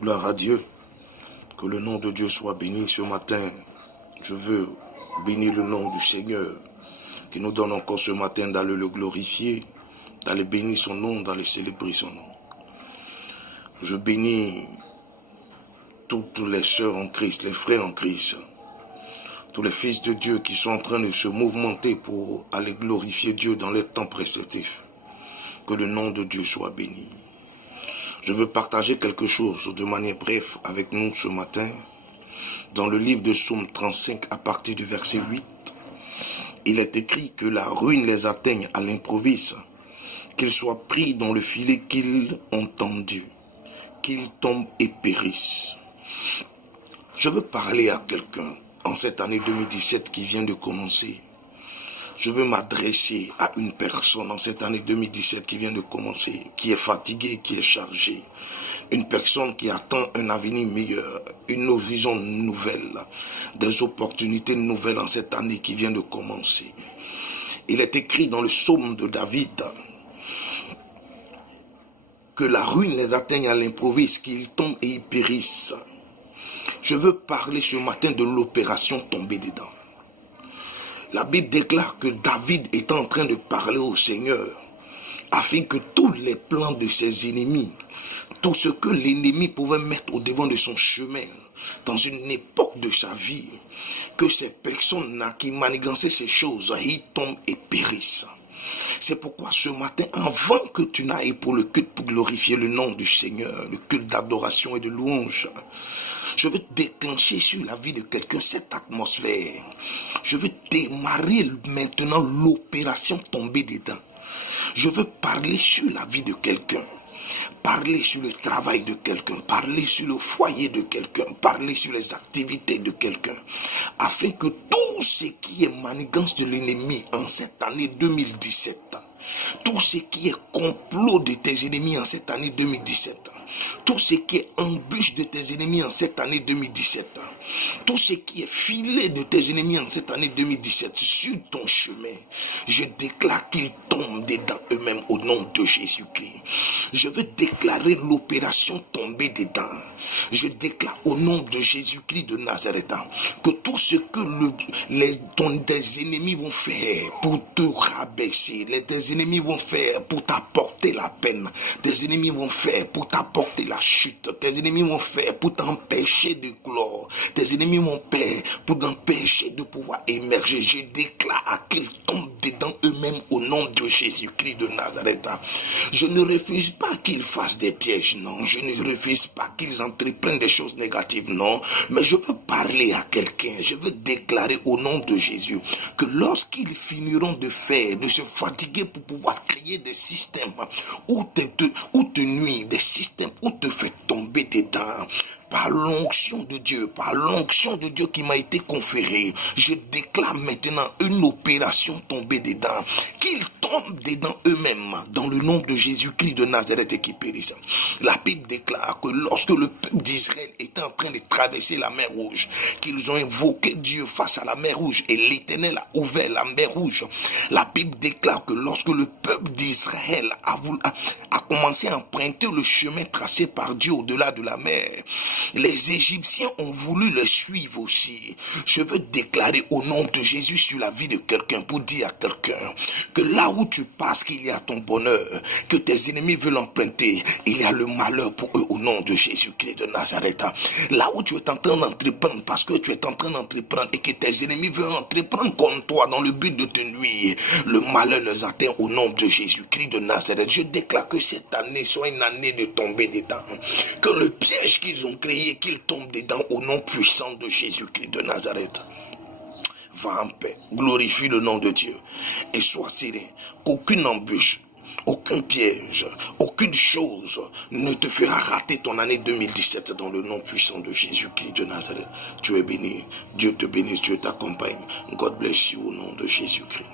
Gloire à Dieu. Que le nom de Dieu soit béni ce matin. Je veux bénir le nom du Seigneur qui nous donne encore ce matin d'aller le glorifier, d'aller bénir son nom, d'aller célébrer son nom. Je bénis toutes les sœurs en Christ, les frères en Christ, tous les fils de Dieu qui sont en train de se mouvementer pour aller glorifier Dieu dans les temps préceptifs. Que le nom de Dieu soit béni. Je veux partager quelque chose de manière brève avec nous ce matin. Dans le livre de Psaume 35, à partir du verset 8, il est écrit que la ruine les atteigne à l'improviste, qu'ils soient pris dans le filet qu'ils ont tendu, qu'ils tombent et périssent. Je veux parler à quelqu'un en cette année 2017 qui vient de commencer. Je veux m'adresser à une personne en cette année 2017 qui vient de commencer, qui est fatiguée, qui est chargée. Une personne qui attend un avenir meilleur, une vision nouvelle, des opportunités nouvelles en cette année qui vient de commencer. Il est écrit dans le psaume de David que la ruine les atteigne à l'improviste, qu'ils tombent et ils périssent. Je veux parler ce matin de l'opération tomber dedans. La Bible déclare que David est en train de parler au Seigneur afin que tous les plans de ses ennemis, tout ce que l'ennemi pouvait mettre au devant de son chemin dans une époque de sa vie, que ces personnes qui manigançaient ces choses, ils tombent et périssent. C'est pourquoi ce matin, avant que tu n'ailles pour le culte pour glorifier le nom du Seigneur, le culte d'adoration et de louange, je veux déclencher sur la vie de quelqu'un cette atmosphère. Je veux démarrer maintenant l'opération tomber dedans. Je veux parler sur la vie de quelqu'un. Parler sur le travail de quelqu'un, parler sur le foyer de quelqu'un, parler sur les activités de quelqu'un, afin que tout ce qui est manigance de l'ennemi en cette année 2017, tout ce qui est complot de tes ennemis en cette année 2017, tout ce qui est embûche de tes ennemis en cette année 2017, tout ce qui est filet de tes ennemis en cette année 2017 sur ton chemin, je déclare qu'ils tombent dedans eux-mêmes au nom de Jésus-Christ. Je veux déclarer l'opération tomber dedans. Je déclare au nom de Jésus-Christ de Nazareth que tout ce que tes ennemis vont faire pour te rabaisser, tes ennemis vont faire pour t'apporter la peine, tes ennemis vont faire pour t'apporter la chute, tes ennemis vont faire pour t'empêcher de clore, tes ennemis vont faire pour t'empêcher de pouvoir émerger. Je déclare qu'ils tombent dedans eux-mêmes au nom de Jésus-Christ de Nazareth. Je ne refuse pas qu'ils fassent des pièges, non. Je ne refuse pas qu'ils entreprennent des choses négatives, non. Mais je veux parler à quelqu'un. Je veux déclarer au nom de Jésus que lorsqu'ils finiront de se fatiguer pour pouvoir créer des systèmes où te nuire, des systèmes où te fait tomber dedans, par l'onction de Dieu qui m'a été conférée, je déclare maintenant une opération tombée dedans, qu'ils tombent dedans eux-mêmes, dans le nom de Jésus-Christ de Nazareth et qui périssent. La Bible déclare que lorsque le peuple d'Israël était en train de traverser la mer Rouge, qu'ils ont invoqué Dieu face à la mer Rouge et l'Éternel a ouvert la mer Rouge, la Bible déclare que lorsque le peuple d'Israël a commencé à emprunter le chemin tracé par Dieu au-delà de la mer, les Égyptiens ont voulu les suivre aussi. Je veux déclarer au nom de Jésus sur la vie de quelqu'un pour dire à quelqu'un que là où tu passes, qu'il y a ton bonheur, que tes ennemis veulent emprunter, il y a le malheur pour eux au nom de Jésus-Christ de Nazareth. Là où tu es en train d'entreprendre, parce que tu es en train d'entreprendre et que tes ennemis veulent entreprendre comme toi dans le but de te nuire, le malheur les atteint au nom de Jésus-Christ de Nazareth. Je déclare que cette année soit une année de tomber dedans. Que le piège qu'ils ont créé, qu'ils tombent dedans au nom puissant de Jésus-Christ de Nazareth. Va en paix, glorifie le nom de Dieu et sois serein qu'aucune embûche, aucun piège, aucune chose ne te fera rater ton année 2017 dans le nom puissant de Jésus-Christ de Nazareth. Tu es béni, Dieu te bénisse, Dieu t'accompagne. God bless you au nom de Jésus-Christ.